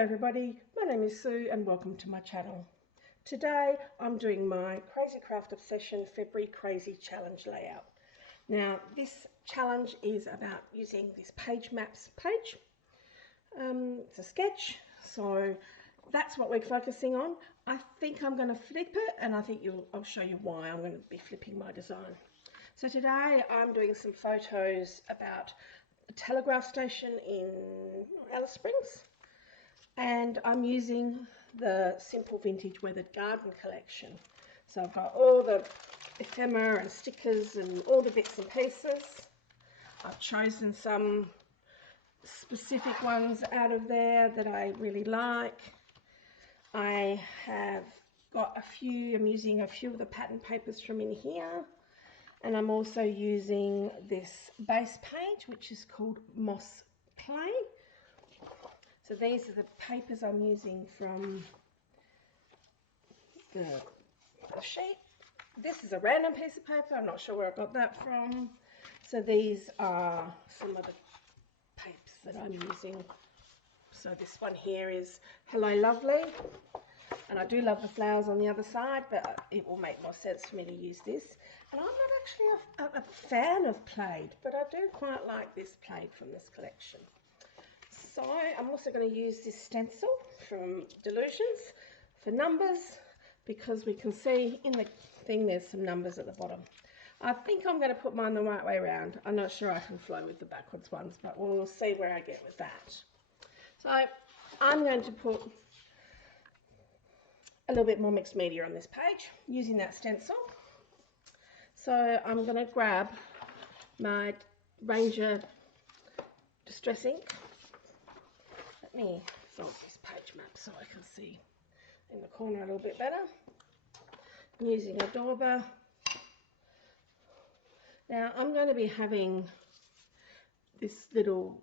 everybody, my name is Sue and welcome to my channel. Today I'm doing my Crazy Craft Obsession February Crazy Challenge layout. Now this challenge is about using this page maps page. It's a sketch, so that's what we're focusing on. I think I'm going to flip it, and I'll show you why I'm going to be flipping my design. So today I'm doing some photos about a telegraph station in Alice Springs. And I'm using the Simple Vintage Weathered Garden collection. So I've got all the ephemera and stickers and all the bits and pieces. I've chosen some specific ones out of there that I really like. I have got I'm using a few of the pattern papers from in here. And I'm also using this base page, which is called Moss Clay. So these are the papers I'm using from the sheet. This is a random piece of paper. I'm not sure where I got that from. So these are some of the papers that I'm using. So this one here is Hello Lovely. And I do love the flowers on the other side, but it will make more sense for me to use this. And I'm not actually a fan of plaid, but I do quite like this plaid from this collection. So I'm also going to use this stencil from Delusions for numbers, because we can see in the thing there's some numbers at the bottom. I think I'm going to put mine the right way around. I'm not sure I can flow with the backwards ones, but we'll see where I get with that. So I'm going to put a little bit more mixed media on this page using that stencil. So I'm going to grab my Ranger Distress ink. Let me fold this page map so I can see in the corner a little bit better. I'm using a dauber. Now I'm going to be having this little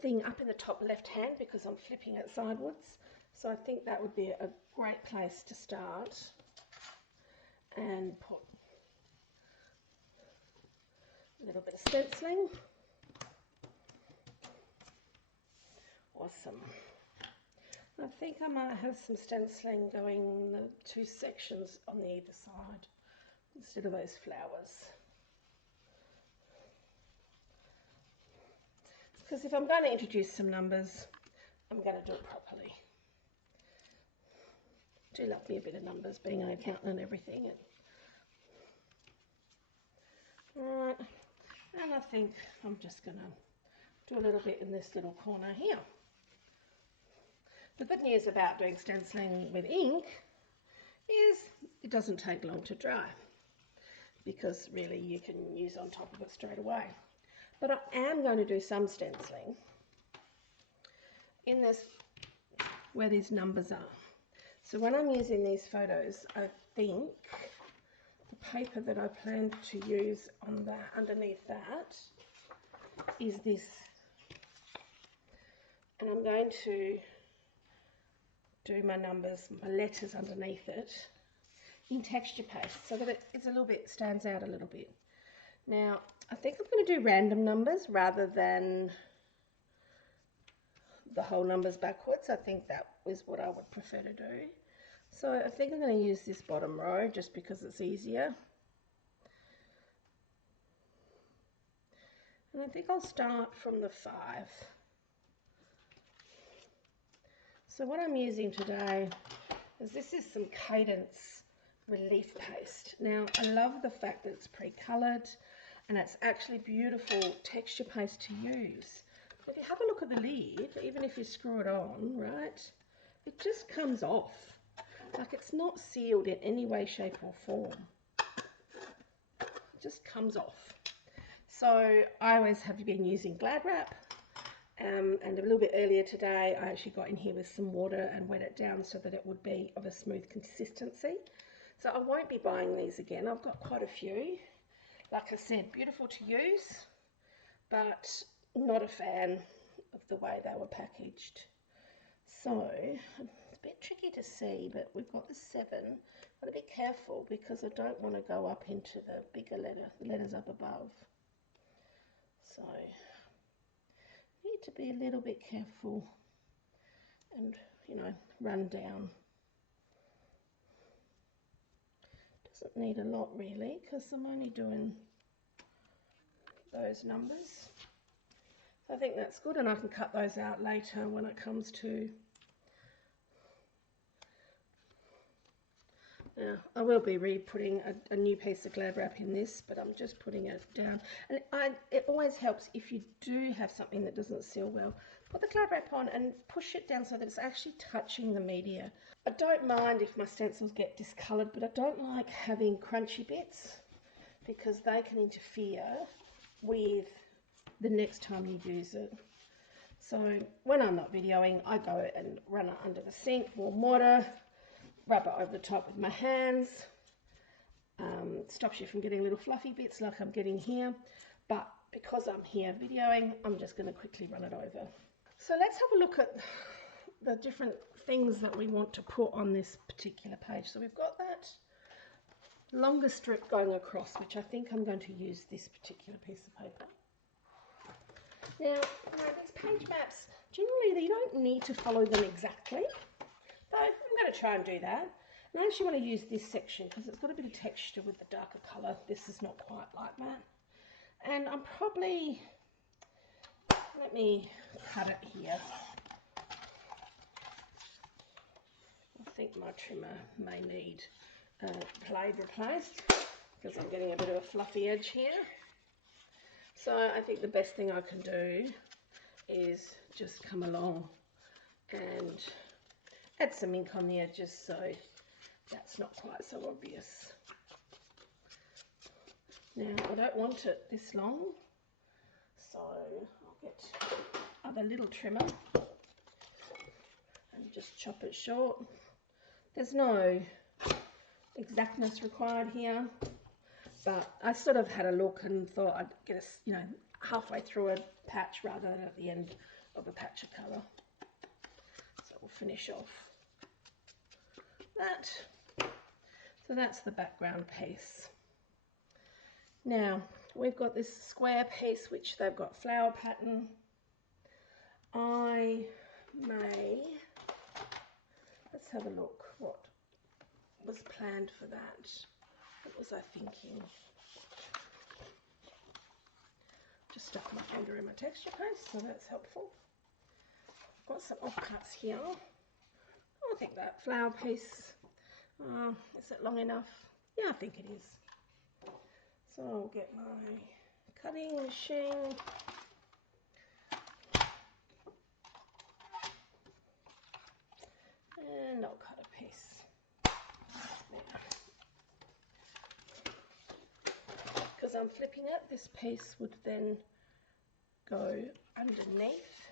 thing up in the top left hand because I'm flipping it sideways. So I think that would be a great place to start and put a little bit of stenciling. Awesome. I think I might have some stenciling going in the two sections on the either side instead of those flowers. Because if I'm going to introduce some numbers, I'm going to do it properly. I do love me a bit of numbers, being an accountant and everything. Alright, and I think I'm just going to do a little bit in this little corner here. The good news about doing stenciling with ink is it doesn't take long to dry, because really you can use on top of it straight away. But I am going to do some stenciling in this where these numbers are. So when I'm using these photos, I think the paper that I plan to use on that, underneath that, is this. And I'm going to do my numbers, my letters underneath it in texture paste so that it's a little bit, stands out a little bit. Now, I think I'm going to do random numbers rather than the whole numbers backwards. I think that is what I would prefer to do. So I think I'm going to use this bottom row just because it's easier. And I think I'll start from the 5. So what I'm using today is this is some Cadence relief paste. Now I love the fact that it's pre-coloured and it's actually beautiful texture paste to use. If you have a look at the lid, even if you screw it on, right, it just comes off. Like it's not sealed in any way, shape or form. It just comes off. So I always have been using Glad Wrap. And a little bit earlier today, I actually got in here with some water and wet it down so that it would be of a smooth consistency. So I won't be buying these again. I've got quite a few. Like I said, beautiful to use, but not a fan of the way they were packaged. So it's a bit tricky to see, but we've got the 7. I've got to be careful because I don't want to go up into the bigger letters up above. So need to be a little bit careful and, you know, run down. Doesn't need a lot really, because I'm only doing those numbers. So I think that's good, and I can cut those out later when it comes to... Now, I will be re-putting a new piece of glad wrap in this, but I'm just putting it down. And it always helps if you do have something that doesn't seal well. Put the glad wrap on and push it down so that it's actually touching the media. I don't mind if my stencils get discoloured, but I don't like having crunchy bits because they can interfere with the next time you use it. So when I'm not videoing, I go and run it under the sink, warm water, rub it over the top with my hands. Stops you from getting little fluffy bits like I'm getting here. But because I'm here videoing, I'm just going to quickly run it over. So let's have a look at the different things that we want to put on this particular page. So we've got that longer strip going across, which I think I'm going to use this particular piece of paper. Now, these page maps, generally you don't need to follow them exactly. So I'm going to try and do that. And I actually want to use this section because it's got a bit of texture with the darker colour. This is not quite like that. And I'm probably, let me cut it here. I think my trimmer may need a blade replaced because I'm getting a bit of a fluffy edge here. So I think the best thing I can do is just come along and add some ink on the edges so that's not quite so obvious. Now I don't want it this long, so I'll get other little trimmer and just chop it short. There's no exactness required here, but I sort of had a look and thought I'd get a, you know, halfway through a patch rather than at the end of a patch of colour. So we'll finish off that. So that's the background piece. Now we've got this square piece which they've got flower pattern. I may, let's have a look what was planned for that. What was I thinking? Just stuck my finger in my texture paste, so that's helpful. I've got some offcuts here. I think that flower piece, is it long enough? Yeah, I think it is. So I'll get my cutting machine. And I'll cut a piece. Because I'm flipping it, this piece would then go underneath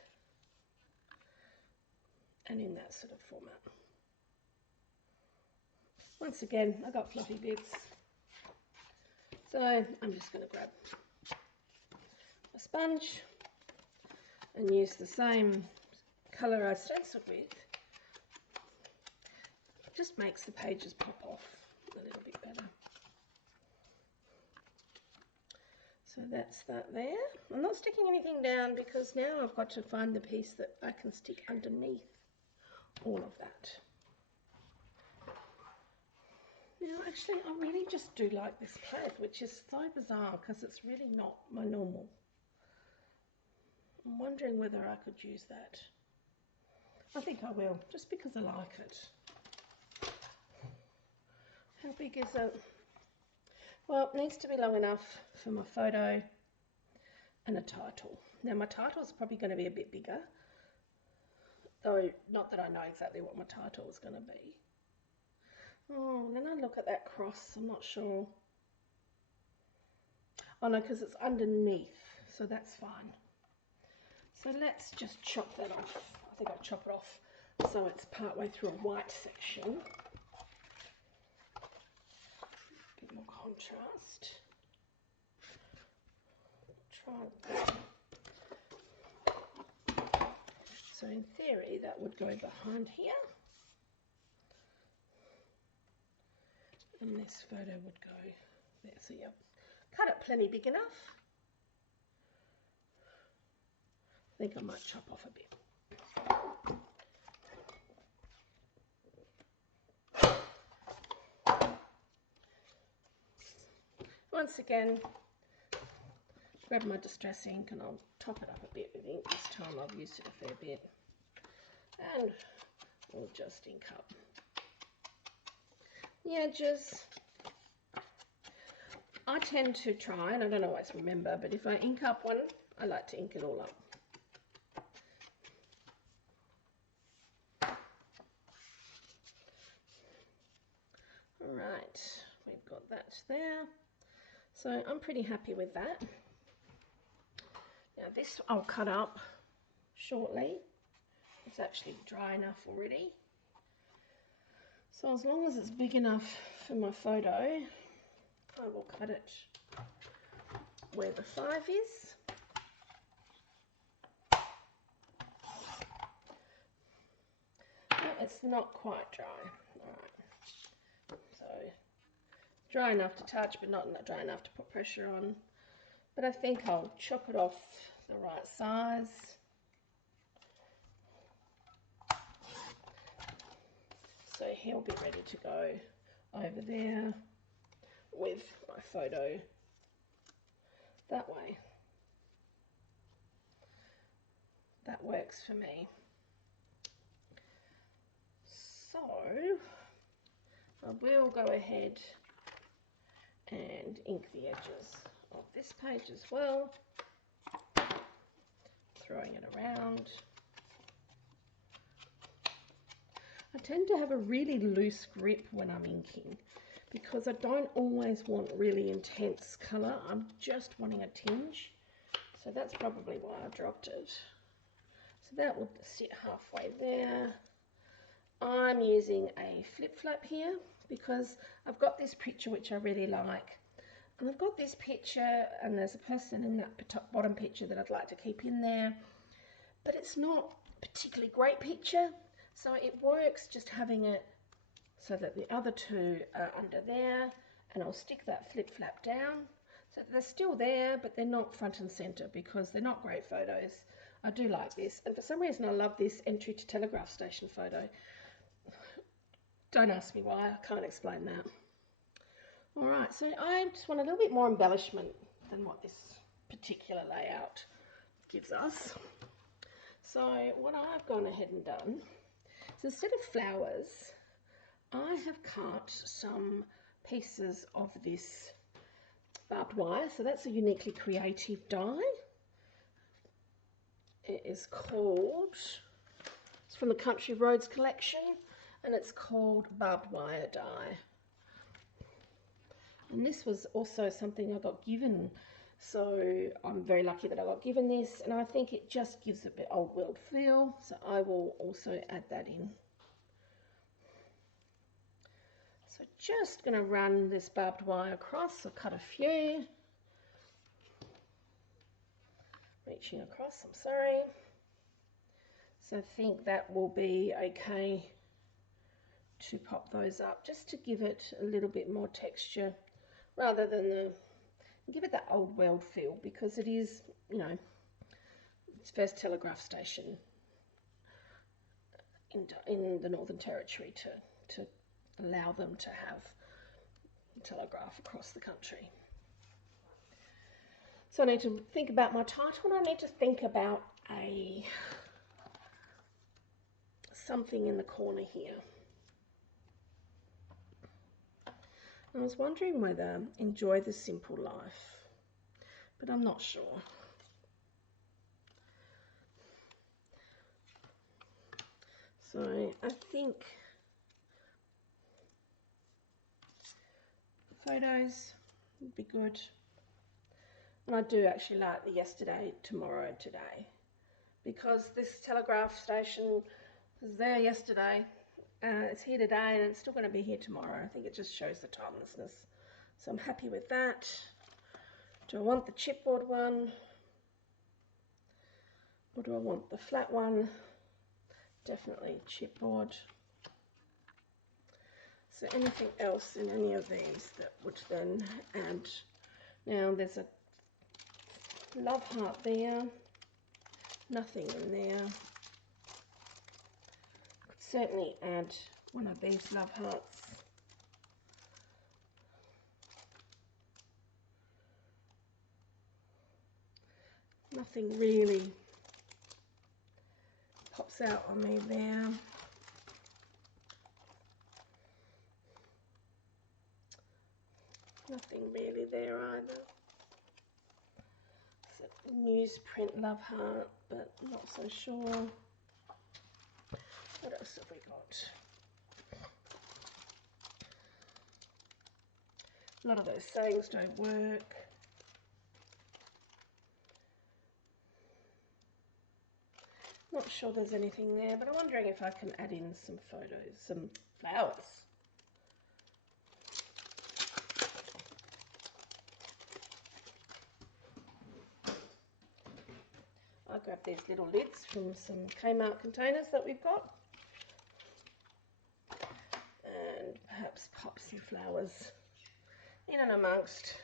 and in that sort of format. Once again, I got fluffy bits, so I'm just going to grab a sponge and use the same colour I stenciled with. It just makes the pages pop off a little bit better. So that's that there. I'm not sticking anything down because now I've got to find the piece that I can stick underneath all of that. Now actually I really just do like this plaid, which is so bizarre because it's really not my normal. I'm wondering whether I could use that. I think I will, just because I like it. How big is it? Well, it needs to be long enough for my photo and a title. Now my title is probably going to be a bit bigger, though not that I know exactly what my title is going to be. Oh, and then I look at that cross, I'm not sure. Oh no, because it's underneath, so that's fine. So let's just chop that off. I think I'll chop it off so it's partway through a white section. Bit more contrast. Try that. So in theory that would go behind here. And this photo would go there. So yeah, cut it plenty big enough. I think I might chop off a bit. once again, grab my distress ink and I'll top it up a bit with ink. This time I've used it a fair bit. And we'll just ink up the edges. I tend to try, and I don't always remember, but if I ink up one, I like to ink it all up. Alright, we've got that there. So I'm pretty happy with that. Now this I'll cut up shortly. It's actually dry enough already. So as long as it's big enough for my photo, I will cut it where the 5 is. Oh, it's not quite dry. Alright. So dry enough to touch, but not dry enough to put pressure on. But I think I'll chop it off the right size. So he'll be ready to go over there with my photo that way. That works for me. So I will go ahead and ink the edges of this page as well, throwing it around. I tend to have a really loose grip when I'm inking because I don't always want really intense colour. I'm just wanting a tinge. So that's probably why I dropped it. So that will sit halfway there. I'm using a flip flap here because I've got this picture which I really like. And I've got this picture and there's a person in that bottom picture that I'd like to keep in there. But it's not a particularly great picture. So it works just having it so that the other two are under there, and I'll stick that flip flap down. So they're still there, but they're not front and center because they're not great photos. I do like this, and for some reason I love this entry to telegraph station photo. Don't ask me why, I can't explain that. Alright, so I just want a little bit more embellishment than what this particular layout gives us. So what I've gone ahead and done, so instead of flowers, I have cut some pieces of this barbed wire. So that's a uniquely creative die. It is called, it's from the Country Roads collection, and it's called barbed wire die. And this was also something I got given, so I'm very lucky that I got given this, and I think it just gives a bit old world feel, so I will also add that in. So just going to run this barbed wire across, I'll cut a few, reaching across, I'm sorry. So I think that will be okay to pop those up, just to give it a little bit more texture, rather than give it that old world feel, because it is, you know, it's first telegraph station in the Northern Territory to allow them to have telegraph across the country. So I need to think about my title, and I need to think about something in the corner here. I was wondering whether enjoy the simple life, but I'm not sure. So I think photos would be good. And I do actually like the yesterday, tomorrow, today, because this telegraph station was there yesterday, it's here today, and it's still going to be here tomorrow. I think it just shows the timelessness. So I'm happy with that. Do I want the chipboard one? Or do I want the flat one? Definitely chipboard. So anything else in any of these that would then add? Now there's a love heart there, nothing in there. Could certainly add one of these love hearts. Nothing really pops out on me there. Nothing really there either. It's a newsprint love heart, but not so sure. What else have we got? A lot of those sayings don't work. Not sure there's anything there, but I'm wondering if I can add in some photos, some flowers. I grabbed these little lids from some Kmart containers that we've got. And perhaps pop some flowers in and amongst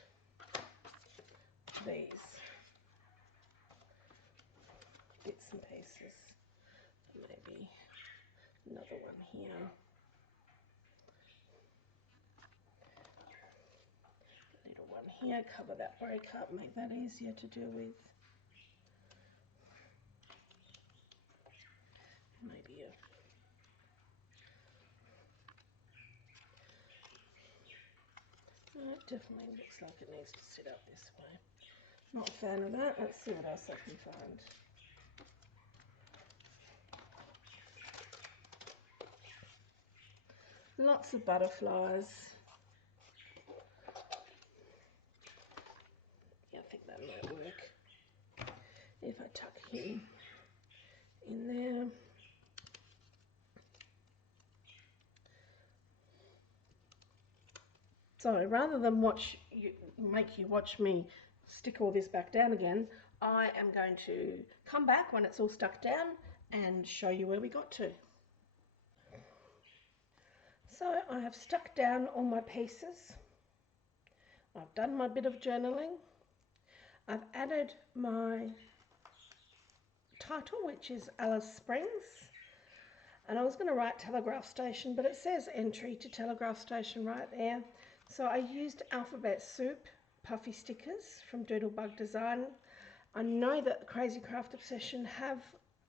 these bits and pieces. Maybe another one here. A little one here, cover that break up, make that easier to deal with. Maybe a it definitely looks like it needs to sit up this way. Not a fan of that. Let's see what else I can find. Lots of butterflies. Yeah, I think that might work. If I tuck him in there. So rather than make you watch me stick all this back down again, I am going to come back when it's all stuck down and show you where we got to. So I have stuck down all my pieces. I've done my bit of journaling. I've added my title, which is Alice Springs. And I was going to write Telegraph Station, but it says entry to Telegraph Station right there. So I used Alphabet Soup puffy stickers from Doodlebug Design. I know that Crazy Craft Obsession have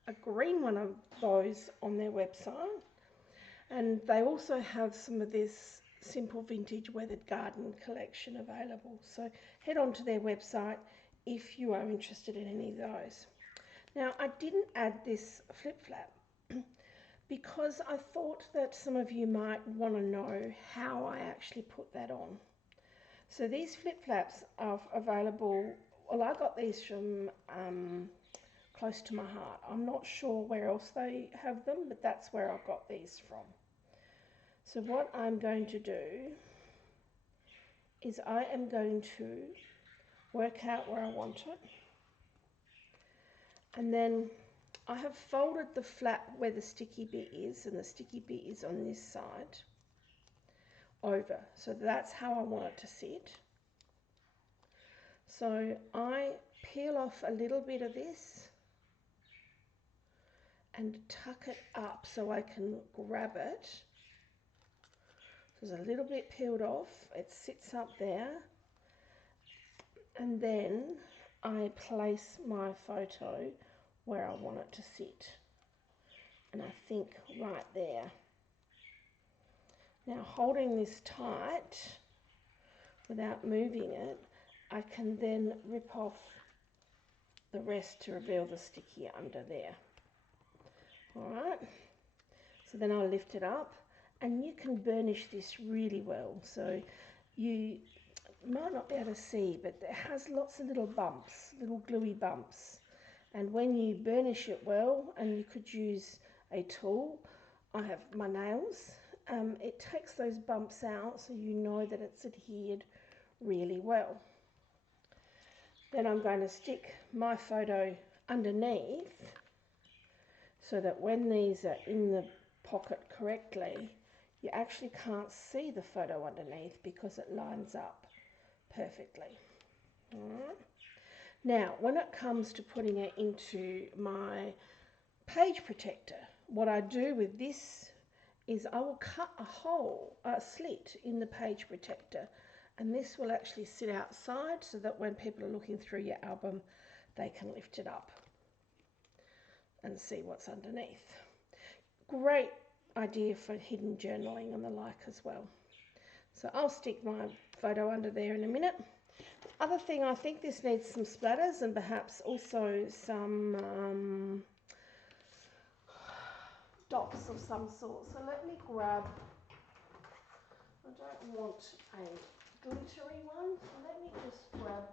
a green one of those on their website. And they also have some of this simple vintage weathered garden collection available. So head on to their website if you are interested in any of those. Now, I didn't add this flip flap because I thought that some of you might want to know how I actually put that on. So these flip flaps are available, well, I got these from Close to My Heart. I'm not sure where else they have them, but that's where I got these from. So what I'm going to do is I am going to work out where I want it, and then I have folded the flap where the sticky bit is, and the sticky bit is on this side over. So that's how I want it to sit. So I peel off a little bit of this and tuck it up so I can grab it. There's a little bit peeled off, it sits up there, and then I place my photo where I want it to sit, and I think right there. Now, holding this tight without moving it, I can then rip off the rest to reveal the sticky under there. Alright, so then I'll lift it up, and you can burnish this really well. So you might not be able to see, but it has lots of little bumps, little gluey bumps. And when you burnish it well, and you could use a tool, I have my nails, it takes those bumps out so you know that it's adhered really well. Then I'm going to stick my photo underneath so that when these are in the pocket correctly, you actually can't see the photo underneath because it lines up perfectly. Alright. Now, when it comes to putting it into my page protector, what I do with this is I will cut a slit in the page protector, and this will actually sit outside so that when people are looking through your album, they can lift it up and see what's underneath. Great idea for hidden journaling and the like as well. So I'll stick my photo under there in a minute. Other thing, I think this needs some splatters and perhaps also some dots of some sort. So let me grab, I don't want a glittery one, so let me just grab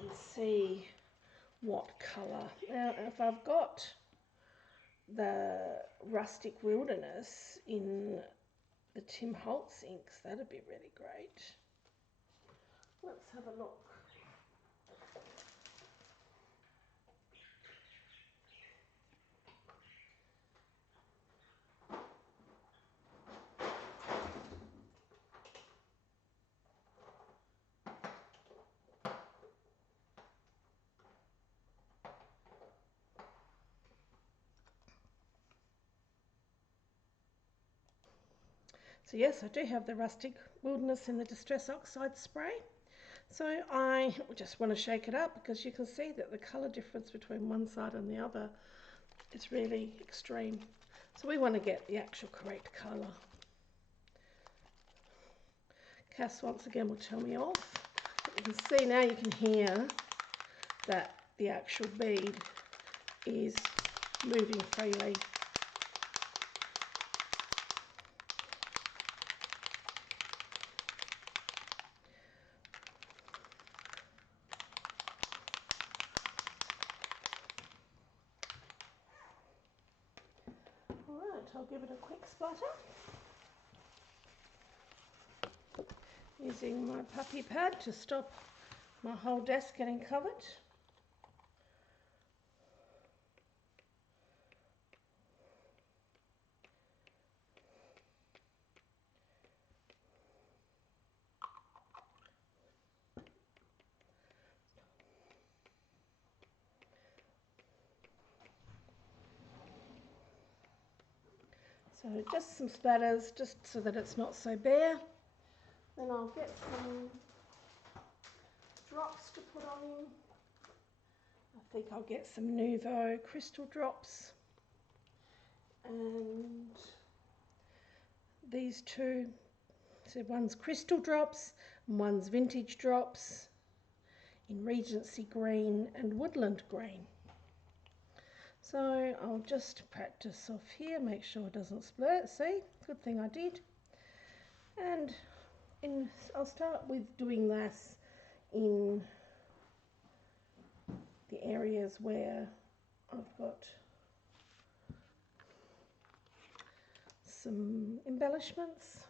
and see what colour. Now if I've got the Rustic Wilderness in the Tim Holtz inks, that'd be really great. Let's have a look. So yes, I do have the Rustic Wilderness in the Distress Oxide spray. So I just want to shake it up because you can see that the colour difference between one side and the other is really extreme. So we want to get the actual correct colour. Cass once again will tell me off. You can see now, you can hear that the actual bead is moving freely. Alright, I'll give it a quick splatter using my puppy pad to stop my whole desk getting covered. So just some splatters, just so that it's not so bare. Then I'll get some drops to put on him. I think I'll get some Nuvo crystal drops. And these two, so one's crystal drops and one's vintage drops in Regency green and woodland green. So I'll just practice off here, make sure it doesn't split. See, good thing I did. And I'll start with doing this in the areas where I've got some embellishments.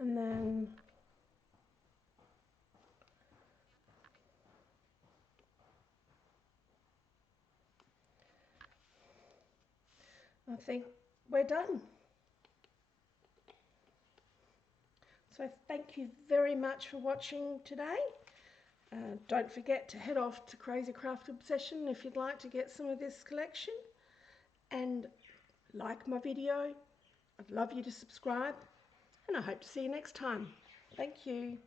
And then I think we're done. So thank you very much for watching today. Don't forget to head off to Crazy Craft Obsession if you'd like to get some of this collection. And like my video. I'd love you to subscribe. And I hope to see you next time. Thank you.